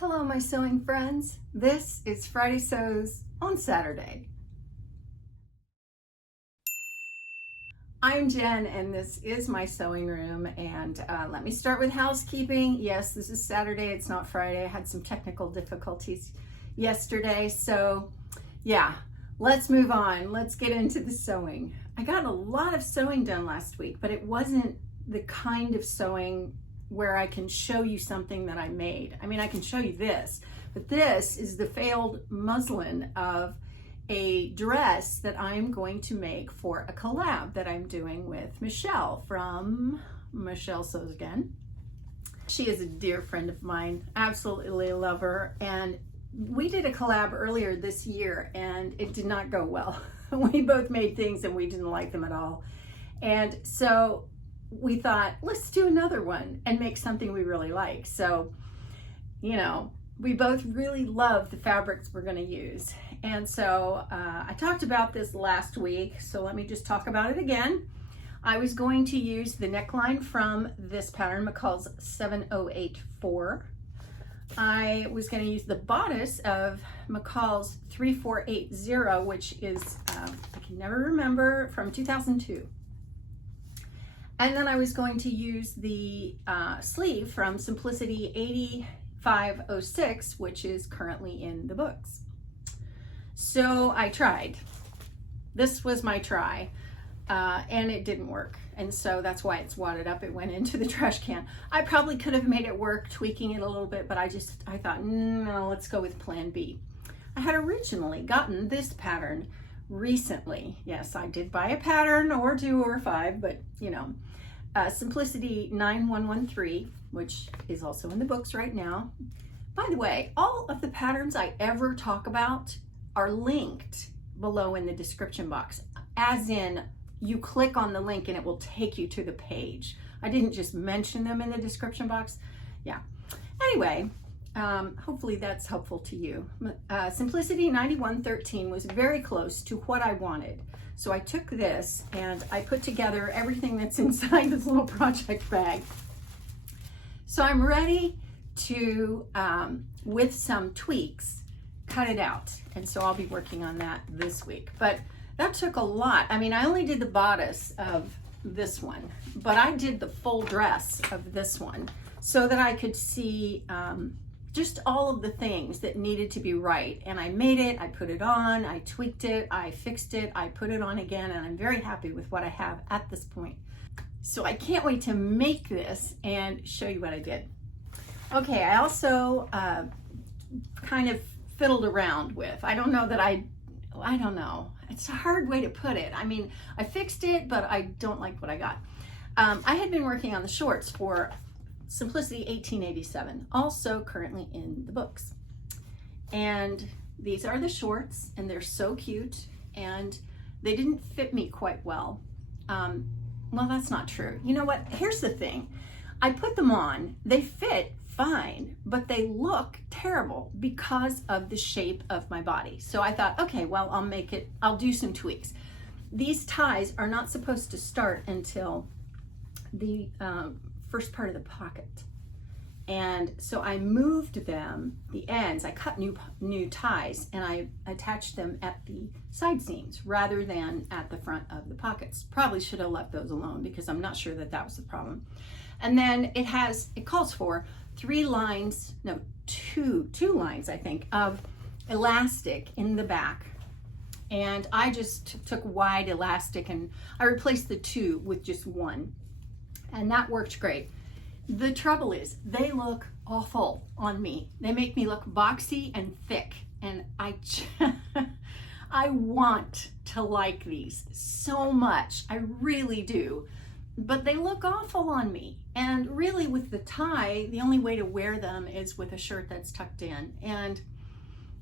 Hello, my sewing friends. This is Friday Sews on Saturday. I'm Jen, and this is my sewing room. And let me start with housekeeping. Yes, this is Saturday. It's not Friday. I had some technical difficulties yesterday. So yeah, let's move on. Let's get into the sewing. I got a lot of sewing done last week, but it wasn't the kind of sewing where I can show you something that I made. I mean, I can show you this, but this is the failed muslin of a dress that I'm going to make for a collab that I'm doing with Michelle from Michelle Sews Again. She is a dear friend of mine, absolutely love her. And we did a collab earlier this year and it did not go well. We both made things and we didn't like them at all. And so we thought, let's do another one and make something we really like. So, you know, we both really love the fabrics we're going to use. And so I talked about this last week, so let me just talk about it again. I was going to use the neckline from this pattern, McCall's 7084. I was going to use the bodice of McCall's 3480, which is, I can never remember, from 2002. And then I was going to use the sleeve from Simplicity 8506, which is currently in the books. So I tried. This was my try, and it didn't work. And so that's why it's wadded up. It went into the trash can. I probably could have made it work, tweaking it a little bit, but I thought, no, let's go with plan B. I had originally gotten this pattern recently. Yes, I did buy a pattern or 2 or 5, but you know, Simplicity 9113, which is also in the books right now. By the way, all of the patterns I ever talk about are linked below in the description box, as in you click on the link and it will take you to the page. I didn't just mention them in the description box. Yeah. Anyway, hopefully that's helpful to you. Simplicity 9113 was very close to what I wanted. So I took this and I put together everything that's inside this little project bag. So I'm ready to, with some tweaks, cut it out. And so I'll be working on that this week. But that took a lot. I mean, I only did the bodice of this one, but I did the full dress of this one so that I could see just all of the things that needed to be right. And I made it, I put it on, I tweaked it, I fixed it, I put it on again, and I'm very happy with what I have at this point. So I can't wait to make this and show you what I did. Okay, I also kind of fiddled around with, I don't know. It's a hard way to put it. I mean, I fixed it, but I don't like what I got. I had been working on the shorts for Simplicity 1887, also currently in the books. And these are the shorts, and they're so cute, and they didn't fit me quite well. Well, that's not true. You know what? Here's the thing. I put them on, they fit fine, but they look terrible because of the shape of my body. So I thought, okay, well, I'll do some tweaks. These ties are not supposed to start until the first part of the pocket. And so I moved them, the ends, I cut new ties and I attached them at the side seams rather than at the front of the pockets. Probably should have left those alone because I'm not sure that was the problem. And then it calls for 2 lines, I think, of elastic in the back. And I just took wide elastic and I replaced the 2 with just 1. And that worked great. The trouble is, they look awful on me. They make me look boxy and thick. And I want to like these so much. I really do. But they look awful on me. And really with the tie, the only way to wear them is with a shirt that's tucked in. And,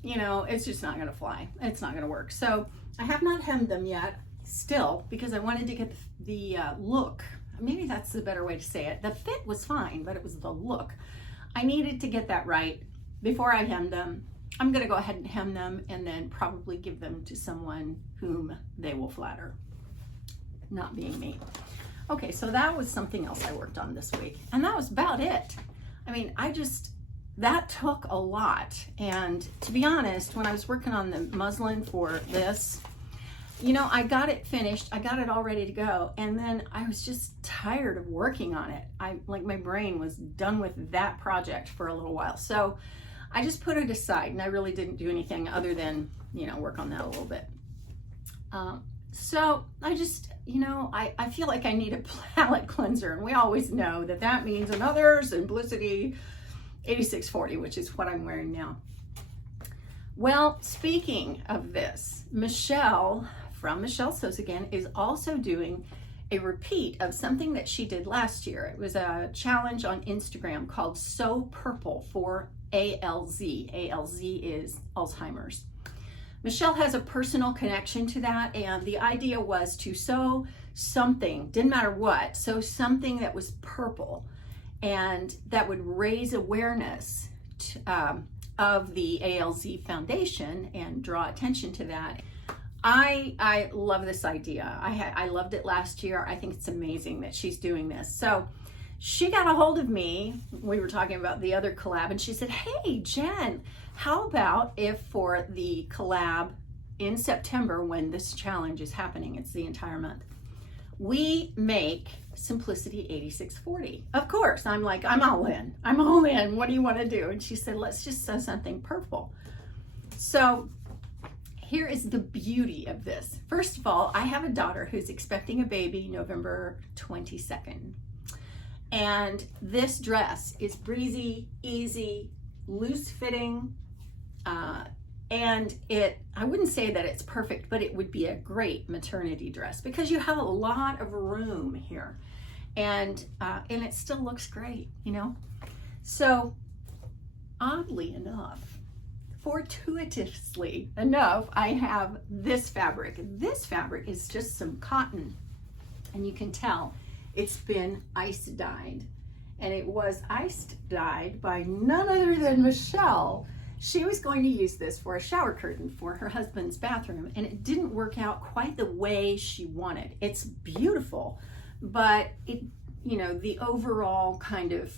you know, it's just not gonna fly. It's not gonna work. So I have not hemmed them yet, still, because I wanted to get the look. Maybe that's the better way to say it. The fit was fine, but it was the look. I needed to get that right before I hemmed them. I'm gonna go ahead and hem them and then probably give them to someone whom they will flatter, not being me. Okay, so that was something else I worked on this week, and that was about it. I mean, that took a lot. And to be honest, when I was working on the muslin for this, you know, I got it finished, I got it all ready to go, and then I was just tired of working on it. Like my brain was done with that project for a little while. So I just put it aside, and I really didn't do anything other than, you know, work on that a little bit. So I just, you know, I feel like I need a palette cleanser, and we always know that that means another Simplicity 8640, which is what I'm wearing now. Well, speaking of this, Michelle from Michelle Sews Again is also doing a repeat of something that she did last year. It was a challenge on Instagram called Sew Purple for ALZ. ALZ is Alzheimer's. Michelle has a personal connection to that, and the idea was to sew something, didn't matter what, sew something that was purple and that would raise awareness of the ALZ Foundation and draw attention to that. I love this idea. I loved it last year. I think it's amazing that she's doing this. So she got a hold of me. We were talking about the other collab, and she said, hey, Jen, how about if for the collab in September, when this challenge is happening, it's the entire month, we make Simplicity 8640. Of course, I'm like, I'm all in. I'm all in. What do you want to do? And she said, let's just sew something purple. So here is the beauty of this. First of all, I have a daughter who's expecting a baby November 22nd. And this dress is breezy, easy, loose fitting, and I wouldn't say that it's perfect, but it would be a great maternity dress because you have a lot of room here, and it still looks great, you know? So oddly enough, fortuitously enough, I have this fabric. This fabric is just some cotton, and you can tell it's been ice dyed, and it was ice dyed by none other than Michelle. She was going to use this for a shower curtain for her husband's bathroom, and it didn't work out quite the way she wanted. It's beautiful, but it, you know, the overall kind of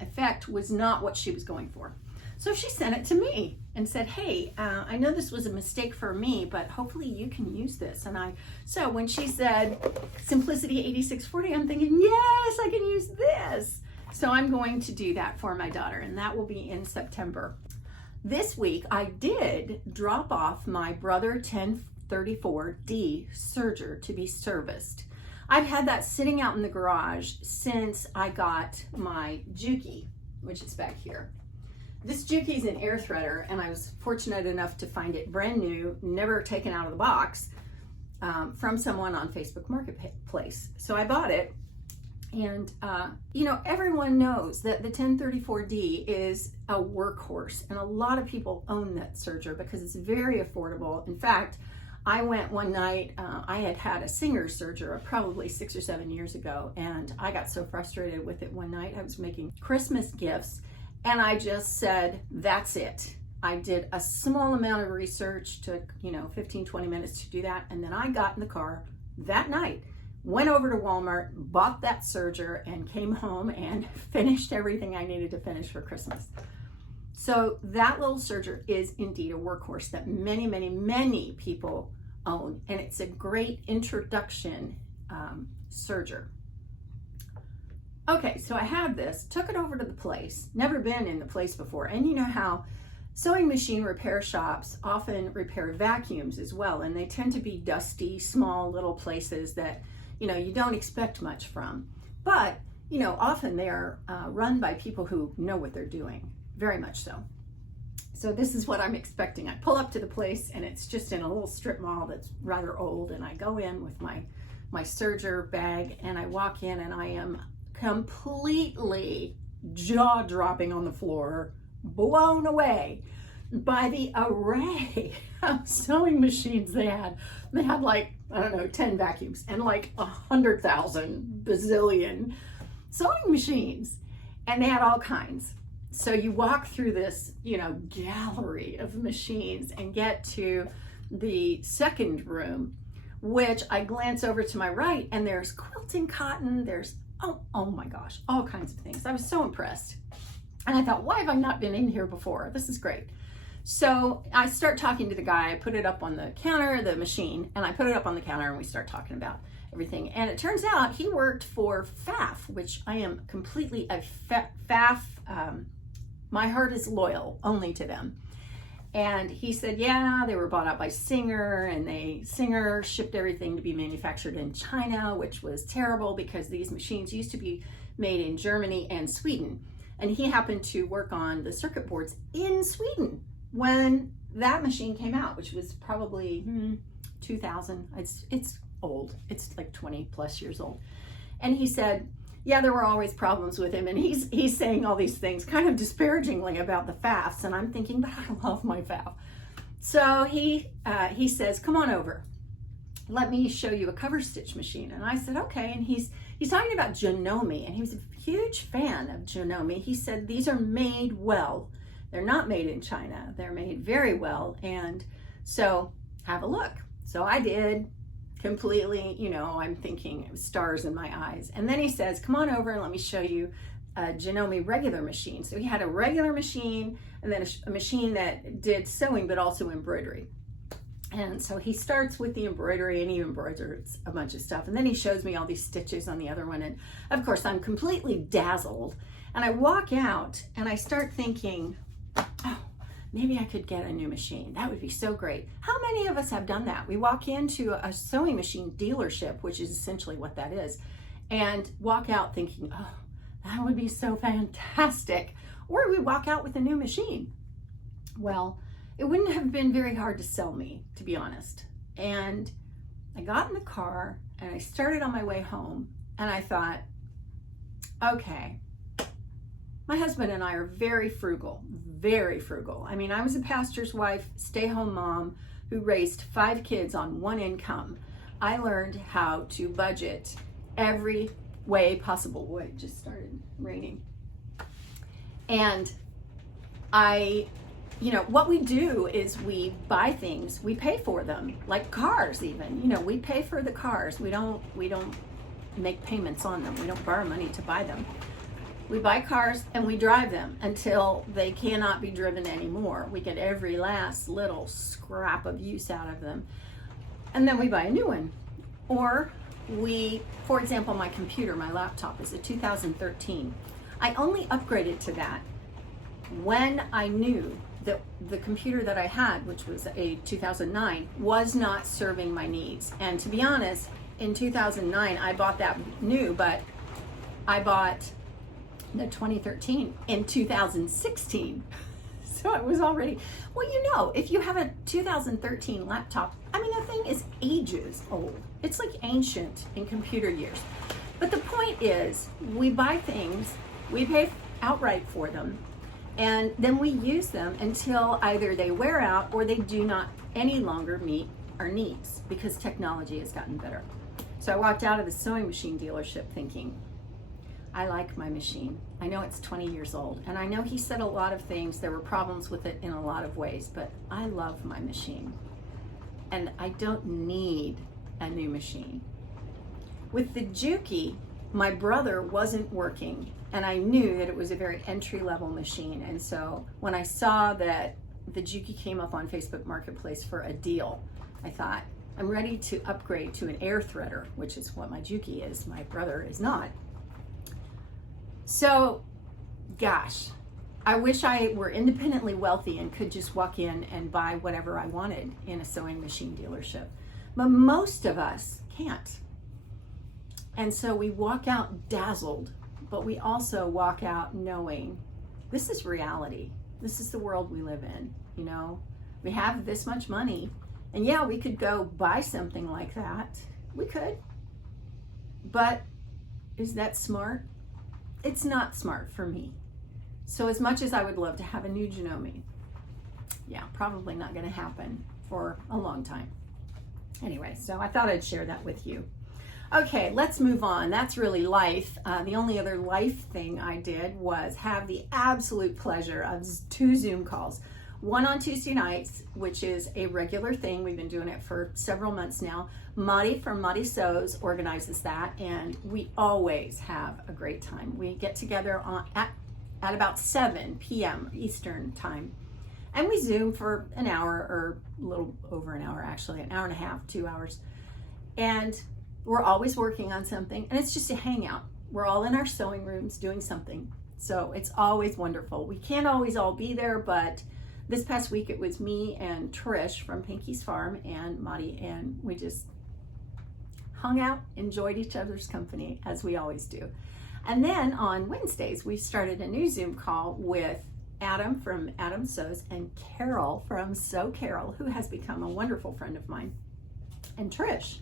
effect was not what she was going for. So she sent it to me and said, hey, I know this was a mistake for me, but hopefully you can use this. And so when she said Simplicity 8640, I'm thinking, yes, I can use this. So I'm going to do that for my daughter, and that will be in September. This week, I did drop off my Brother 1034D serger to be serviced. I've had that sitting out in the garage since I got my Juki, which is back here. This Juki is an air threader, and I was fortunate enough to find it brand new, never taken out of the box, from someone on Facebook Marketplace. So I bought it, and you know, everyone knows that the 1034D is a workhorse, and a lot of people own that serger because it's very affordable. In fact, I went one night, I had a Singer serger probably 6 or 7 years ago, and I got so frustrated with it one night. I was making Christmas gifts, and I just said, that's it. I did a small amount of research, took, you know, 15-20 minutes to do that, and then I got in the car that night, went over to Walmart, bought that serger, and came home and finished everything I needed to finish for Christmas. So that little serger is indeed a workhorse that many, many, many people own, and it's a great introduction serger. Okay, so I have this, took it over to the place, never been in the place before, and you know how sewing machine repair shops often repair vacuums as well, and they tend to be dusty, small little places that, you know, you don't expect much from. But, you know, often they are run by people who know what they're doing, very much so. So this is what I'm expecting. I pull up to the place, and it's just in a little strip mall that's rather old, and I go in with my serger bag, and I walk in, and I am completely jaw-dropping on the floor, blown away by the array of sewing machines they had. They had like, I don't know, 10 vacuums and like 100,000 bazillion sewing machines, and they had all kinds. So you walk through this, you know, gallery of machines and get to the second room, which I glance over to my right, and there's quilting cotton, there's oh my gosh, all kinds of things. I was so impressed. And I thought, why have I not been in here before? This is great. So I start talking to the guy. I put it up on the counter, the machine, and I put it up on the counter and we start talking about everything. And it turns out he worked for Pfaff, which I am completely a Pfaff. My heart is loyal only to them. And he said, yeah, they were bought out by Singer, and Singer shipped everything to be manufactured in China, which was terrible because these machines used to be made in Germany and Sweden. And he happened to work on the circuit boards in Sweden when that machine came out, which was probably 2000. It's old. It's like 20 plus years old. And he said, yeah, there were always problems with him. And he's saying all these things kind of disparagingly about the Pfaffs. And I'm thinking, but I love my Pfaff. So he says, come on over. Let me show you a cover stitch machine. And I said, okay. And he's talking about Janome, and he was a huge fan of Janome. He said, these are made well. They're not made in China. They're made very well. And so have a look. So I did. Completely, you know, I'm thinking it was stars in my eyes. And then he says, come on over and let me show you a Janome regular machine. So he had a regular machine and then a machine that did sewing, but also embroidery. And so he starts with the embroidery, and he embroiders a bunch of stuff. And then he shows me all these stitches on the other one. And of course, I'm completely dazzled. And I walk out and I start thinking, oh, maybe I could get a new machine. That would be so great. How many of us have done that? We walk into a sewing machine dealership, which is essentially what that is, and walk out thinking, oh, that would be so fantastic. Or we walk out with a new machine. Well, it wouldn't have been very hard to sell me, to be honest. And I got in the car and I started on my way home, and I thought, okay, my husband and I are very frugal, very frugal. I mean, I was a pastor's wife, stay-home mom who raised 5 kids on one income. I learned how to budget every way possible. Boy, it just started raining. And you know, what we do is we buy things, we pay for them, like cars even. You know, we pay for the cars. We don't make payments on them. We don't borrow money to buy them. We buy cars and we drive them until they cannot be driven anymore. We get every last little scrap of use out of them. And then we buy a new one. Or for example, my computer, my laptop is a 2013. I only upgraded to that when I knew that the computer that I had, which was a 2009, was not serving my needs. And to be honest, in 2009, I bought that new, but I bought the 2013 in 2016. So it was already, well, you know, if you have a 2013 laptop, I mean, the thing is ages old. It's like ancient in computer years. But the point is, we buy things, we pay outright for them, and then we use them until either they wear out or they do not any longer meet our needs because technology has gotten better. So I walked out of the sewing machine dealership thinking, I like my machine. I know it's 20 years old, and I know he said a lot of things. There were problems with it in a lot of ways, but I love my machine. And I don't need a new machine. With the Juki, my brother wasn't working, and I knew that it was a very entry-level machine. And so when I saw that the Juki came up on Facebook Marketplace for a deal, I thought, I'm ready to upgrade to an air threader, which is what my Juki is. My brother is not. So, gosh, I wish I were independently wealthy and could just walk in and buy whatever I wanted in a sewing machine dealership. But most of us can't. And so we walk out dazzled, but we also walk out knowing this is reality. This is the world we live in, you know? We have this much money, and yeah, we could go buy something like that. We could. But is that smart? It's not smart for me. So as much as I would love to have a new Janome, yeah, probably not going to happen for a long time. Anyway, so I thought I'd share that with you. Okay, let's move on. That's really life. The only other life thing I did was have the absolute pleasure of 2 Zoom calls. One on Tuesday nights, which is a regular thing. We've been doing it for several months now. Madi from Madi Sews organizes that, and we always have a great time. We get together at about 7 p.m. Eastern time. And we Zoom for an hour, or a little over an hour, actually, an hour and a half, 2 hours. And we're always working on something, and it's just a hangout. We're all in our sewing rooms doing something. So it's always wonderful. We can't always all be there, but this past week it was me and Trish from Pinky's Farm and Maddie, and we just hung out, enjoyed each other's company, as we always do. And then on Wednesdays, we started a new Zoom call with Adam from Adam Sews and Carol from Sew Carol, who has become a wonderful friend of mine, and Trish.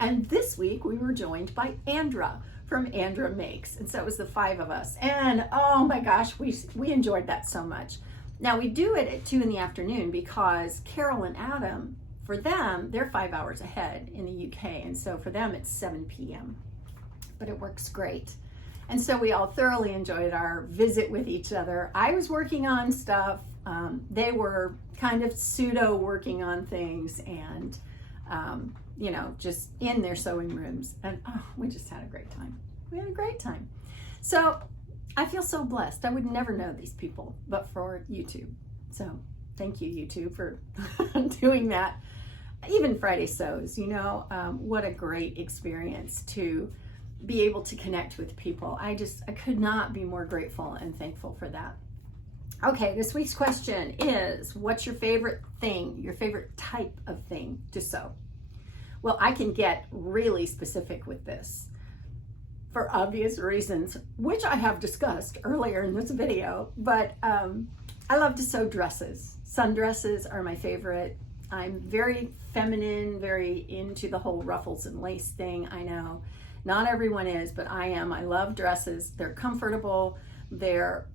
And this week we were joined by Andra from Andra Makes. And so it was the 5 of us. And oh my gosh, we enjoyed that so much. Now we do it at 2 in the afternoon because Carol and Adam, for them, they're 5 hours ahead in the UK. And so for them, it's 7 p.m. But it works great. And so we all thoroughly enjoyed our visit with each other. I was working on stuff. They were kind of pseudo working on things, and you know, just in their sewing rooms. And oh, we just had a great time. We had a great time. So I feel so blessed. I would never know these people but for YouTube. So thank you, YouTube, for doing that. Even Friday Sews, you know, what a great experience to be able to connect with people. I could not be more grateful and thankful for that. Okay, this week's question is, what's your favorite thing, your favorite type of thing to sew? Well, I can get really specific with this for obvious reasons, which I have discussed earlier in this video, but I love to sew dresses. Sundresses are my favorite. I'm very feminine, very into the whole ruffles and lace thing. I know not everyone is, but I am. I love dresses. They're comfortable. They're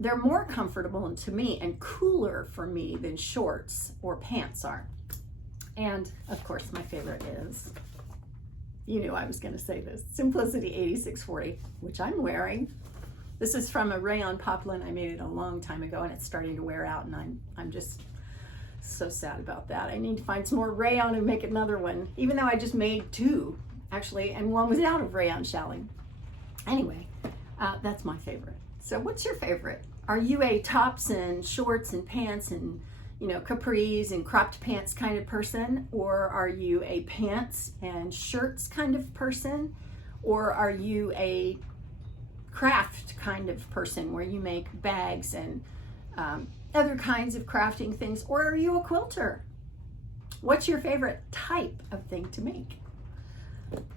more comfortable to me and cooler for me than shorts or pants are. And of course, my favorite is, you knew I was going to say this, Simplicity 8640, which I'm wearing. This is from a rayon poplin. I made it a long time ago, and it's starting to wear out, and I'm just so sad about that. I need to find some more rayon and make another one, even though I just made 2, actually, and one was out of rayon shelling. Anyway, that's my favorite. So what's your favorite? Are you a tops and shorts and pants and, you know, capris and cropped pants kind of person? Or are you a pants and shirts kind of person? Or are you a craft kind of person where you make bags and other kinds of crafting things? Or are you a quilter? What's your favorite type of thing to make?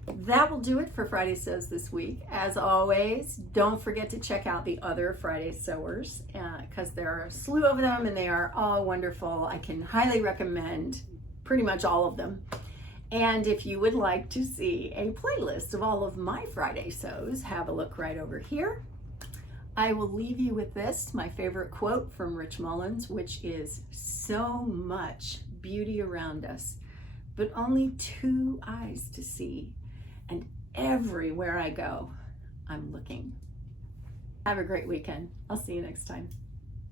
That will do it for Friday Sews this week. As always, don't forget to check out the other Friday Sewers because there are a slew of them and they are all wonderful. I can highly recommend pretty much all of them. And if you would like to see a playlist of all of my Friday Sews, have a look right over here. I will leave you with this, my favorite quote from Rich Mullins, which is, "So much beauty around us, but only 2 eyes to see, and everywhere I go, I'm looking." Have a great weekend. I'll see you next time.